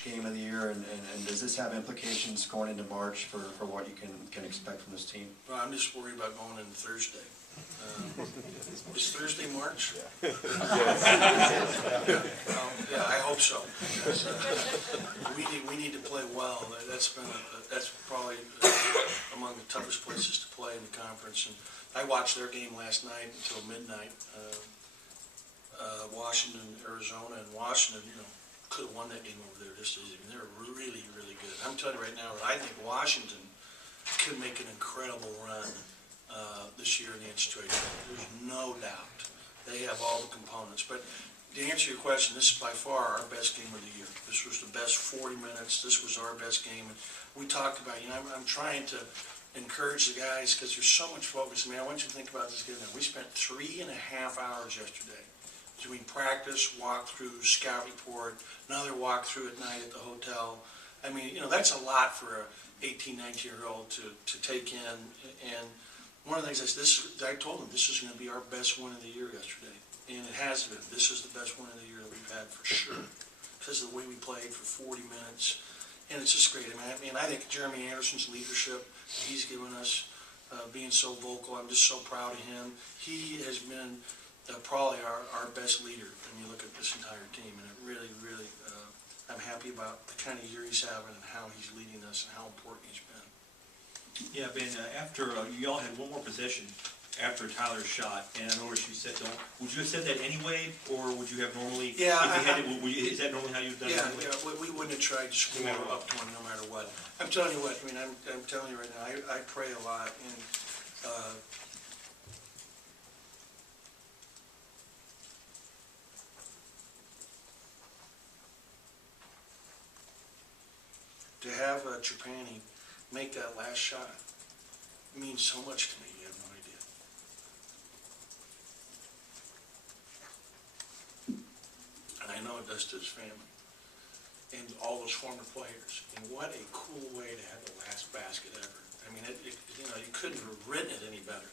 clutch game of the year, and does this have implications going into March for what you can expect from this team? Well, I'm just worried about going into Thursday. Is Thursday March? Yeah. Yeah, I hope so. Because, we need to play well. That's probably among the toughest places to play in the conference. And I watched their game last night until midnight. Washington, Arizona, and Washington, could have won that game over there this season. They're really, really good. I'm telling you right now, I think Washington could make an incredible run this year in the NCAA. There's no doubt. They have all the components. But to answer your question, this is by far our best game of the year. This was the best 40 minutes. This was our best game. And we talked about, I'm trying to encourage the guys because there's so much focus. I want you to think about this game. We spent 3.5 hours yesterday between practice, walkthrough, scout report, another walkthrough at night at the hotel. That's a lot for a 18, 19-year-old to take in. And one of the things I told them, this is going to be our best win of the year yesterday. And it has been. This is the best win of the year that we've had for sure. Because of the way we played for 40 minutes. And it's just great. I think Jeremy Anderson's leadership, he's given us, being so vocal, I'm just so proud of him. He has been probably our best leader when you look at this entire team. And it really, really, I'm happy about the kind of year he's having and how he's leading us and how important he's been. Yeah, Ben, after you all had one more possession after Tyler's shot, and I noticed you said would you have said that anyway, or would you have normally? Yeah, is that normally how you've done it? Yeah, we wouldn't have tried to score up to him no matter what. I'm telling you what, I'm telling you right now, I pray a lot, and to have Trapani make that last shot means so much to me, you have no idea. And I know it does to his family and all those former players. And what a cool way to have the last basket ever. You couldn't have written it any better.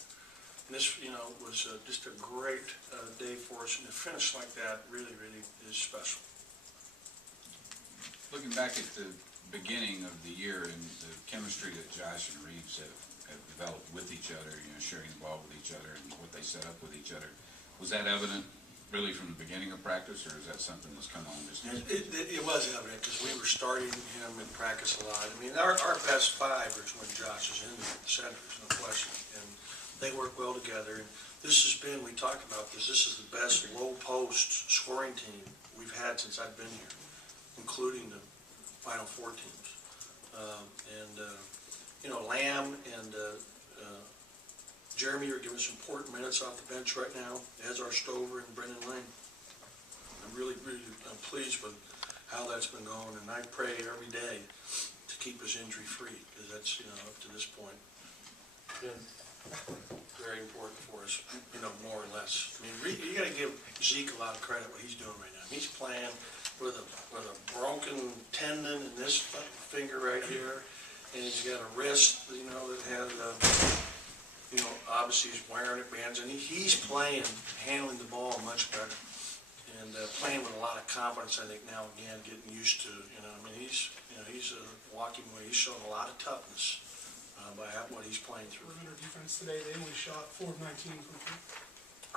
And this, was just a great day for us, and to finish like that really, really is special. Looking back at the beginning of the year and the chemistry that Josh and Reeves have developed with each other, sharing the ball with each other and what they set up with each other, was that evident really from the beginning of practice, or is that something that's come on just? It was evident because we were starting him in practice a lot. Our best five is when Josh is in the center, there's no question, and they work well together. And this has been, we talked about this is the best low post scoring team we've had since I've been here, including the Final Four teams. Lamb and Jeremy are giving us important minutes off the bench right now, as are Stover and Brendan Lane. I'm really, really pleased with how that's been going, and I pray every day to keep us injury-free, because that's, up to this point, been very important for us, more or less. You got to give Zeke a lot of credit what he's doing right now. He's playing with a broken tendon in this finger right here, and he's got a wrist, that has, obviously he's wearing it, bands, and he's playing, handling the ball much better, and playing with a lot of confidence. I think now again, getting used to, he's walking away. He's showing a lot of toughness by what he's playing through. Our defense today, they only shot 4 of 19 from three.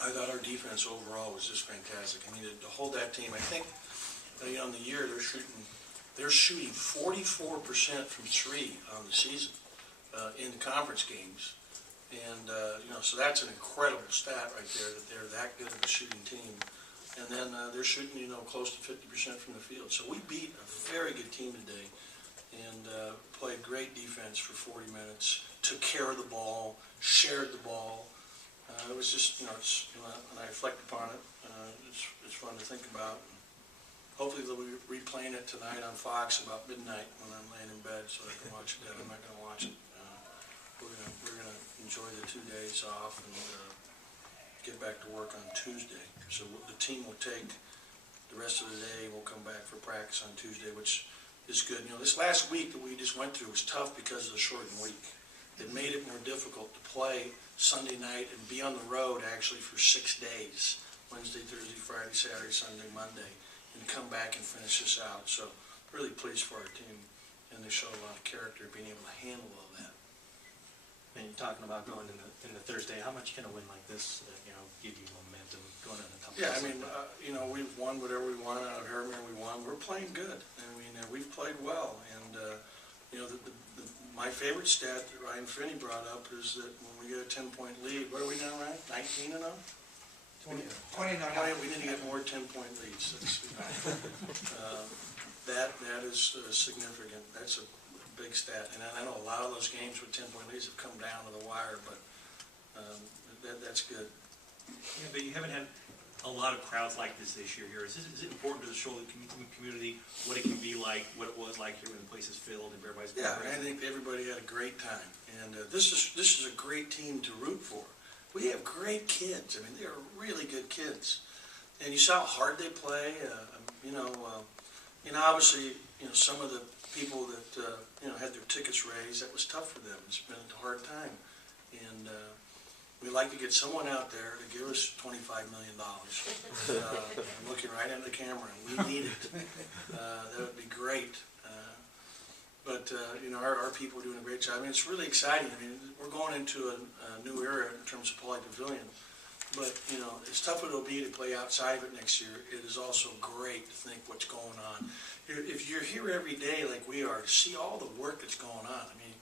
I thought our defense overall was just fantastic. To hold that team, I think. On the year, they're shooting 44% from three on the season in the conference games, and so that's an incredible stat right there, that they're that good of a shooting team. And then they're shooting close to 50% from the field. So we beat a very good team today, and played great defense for 40 minutes. Took care of the ball, shared the ball. It was just when I reflect upon it, it's fun to think about. Hopefully they'll be replaying it tonight on Fox about midnight when I'm laying in bed, so I can watch it then. I'm not going to watch it. We're gonna enjoy the 2 days off and get back to work on Tuesday. So the team will take the rest of the day. We'll come back for practice on Tuesday, which is good. This last week that we just went through was tough because of the shortened week. It made it more difficult to play Sunday night and be on the road actually for 6 days, Wednesday, Thursday, Friday, Saturday, Sunday, Monday, and come back and finish this out. So really pleased for our team, and they showed a lot of character, being able to handle all that. And you're talking about going in the Thursday, how much can a win like this, give you momentum going in a couple? Yeah, I mean, we've won whatever we won out of Harriman, we won. We're playing good. I mean, we've played well, and my favorite stat that Ryan Finney brought up is that when we get a 10-point lead, what are we now, Ryan? 19 and 0? 29. We need to get more 10-point leads. That is significant. That's a big stat. And I know a lot of those games with 10-point leads have come down to the wire, but that's good. Yeah, but you haven't had a lot of crowds like this year here. Is it important to show the community what it can be like, what it was like here when the place is filled and everybody's... Yeah, I think everybody had a great time. And this is a great team to root for. We have great kids. I mean, they're really good kids. And you saw how hard they play. Obviously, some of the people that, had their tickets raised, that was tough for them. It's been a hard time. And we'd like to get someone out there to give us $25 million. I'm looking right into the camera, and we need it. That would be great. But our people are doing a great job. I mean, it's really exciting. I mean, we're going into a new era in terms of Pauley Pavilion. But, as tough as it'll be to play outside of it next year, it is also great to think what's going on. If you're here every day like we are, to see all the work that's going on. I mean,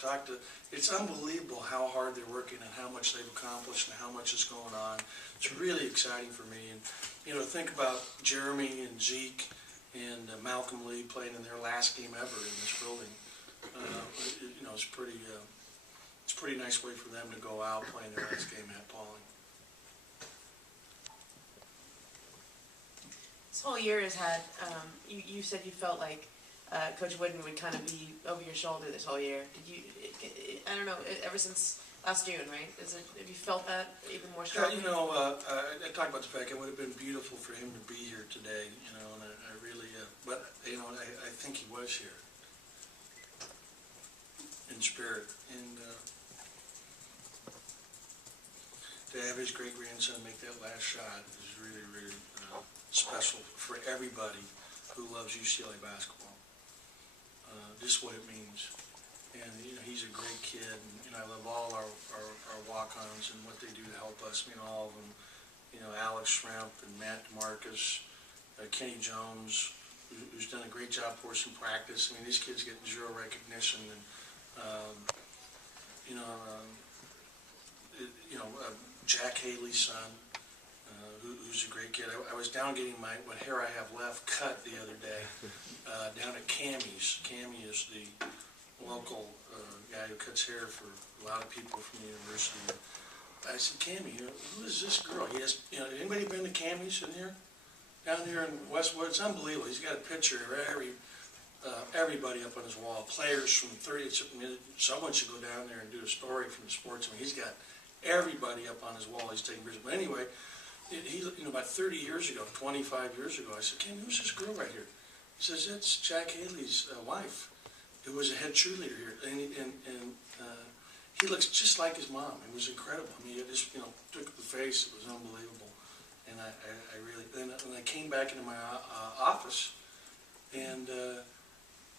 it's unbelievable how hard they're working and how much they've accomplished and how much is going on. It's really exciting for me. And, think about Jeremy and Zeke and Malcolm Lee playing in their last game ever in this building. It's a pretty nice way for them to go out playing their last game at Pauley. This whole year has had, you said you felt like Coach Wooden would kind of be over your shoulder this whole year. Did you, I don't know, ever since last June, right? Have you felt that even more strongly? I talked about the fact it would have been beautiful for him to be here today, and I really, but, I think he was here in spirit. And to have his great-grandson make that last shot is really, really special for everybody who loves UCLA basketball. Just what it means. And, he's a great kid, and, I love all our walk-ons and what they do to help us. All of them, Alex Shrimp and Matt DeMarcus, Kenny Jones, who's done a great job for us in practice. I mean, these kids get zero recognition, and, Jack Haley's son, who's a great kid. I was down getting what hair I have left cut the other day, down at Cammy's. Cammy is the local guy who cuts hair for a lot of people from the university. I said, Cammy, who is this girl? He has, anybody been to Cammy's in here? Down here in Westwood? It's unbelievable. He's got a picture of everybody up on his wall. Players from 30, someone should go down there and do a story from the sports. I mean, he's got everybody up on his wall. He's taking pictures. But anyway, about 30 years ago, 25 years ago, I said, Cammy, who's this girl right here? He says, it's Jack Haley's wife, who was a head cheerleader here. And he looks just like his mom. It was incredible. I mean, it just, took the face. It was unbelievable. And I really, and I came back into my office, and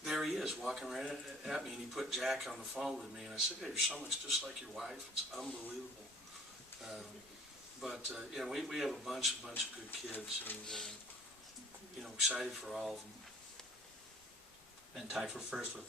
there he is, walking right at me, and he put Jack on the phone with me, and I said, hey, your son looks just like your wife. It's unbelievable. But we have a bunch of good kids, and, excited for all of them. And tied for first with